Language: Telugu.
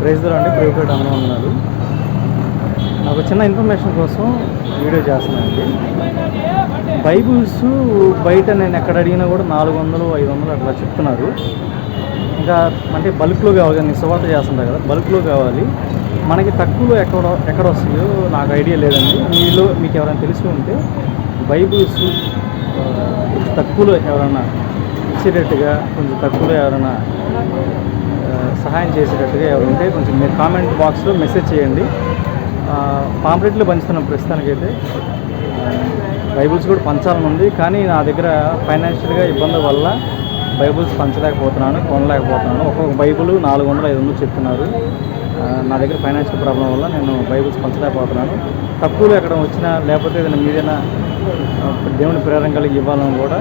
ప్రైజ్లో అండి ప్రిపేర్డ్ అమ్మన్నాడు. నాకు చిన్న ఇన్ఫర్మేషన్ కోసం వీడియో చేస్తున్నానండి. బైబుల్స్ బయట నేను ఎక్కడ అడిగినా కూడా 400, 500 అట్లా చెప్తున్నారు. ఇంకా అంటే బల్క్లో కావాలి, నేను సువార్త చేస్తుంటా కదా, బల్క్లో కావాలి. మనకి తక్కువలో ఎక్కడ వస్తాయో నాకు ఐడియా లేదండి. మీలో మీకు ఎవరైనా తెలిసి ఉంటే బైబుల్స్ తక్కువలో ఎవరైనా ఇచ్చేటట్టుగా, కొంచెం తక్కువలో ఎవరైనా సహాయం చేసేటట్టుగా ఎవరు ఉంటే కొంచెం మీరు కామెంట్ బాక్స్లో మెసేజ్ చేయండి. పాంప్లెట్లు పంచుతున్నాం ప్రస్తుతానికైతే. బైబుల్స్ కూడా పంచాలని ఉంది, కానీ నా దగ్గర ఫైనాన్షియల్గా ఇబ్బంది వల్ల బైబుల్స్ పంచలేకపోతున్నాను, కొనలేకపోతున్నాను. ఒక్కొక్క బైబుల్ 400, 500 చెప్తున్నారు. నా దగ్గర ఫైనాన్షియల్ ప్రాబ్లం వల్ల నేను బైబుల్స్ పంచలేకపోతున్నాను. తక్కువలో ఎక్కడ వచ్చినా, లేకపోతే ఏదైనా మీదైనా దేవుని ప్రేరణ కలిగి ఇవ్వాలని కూడా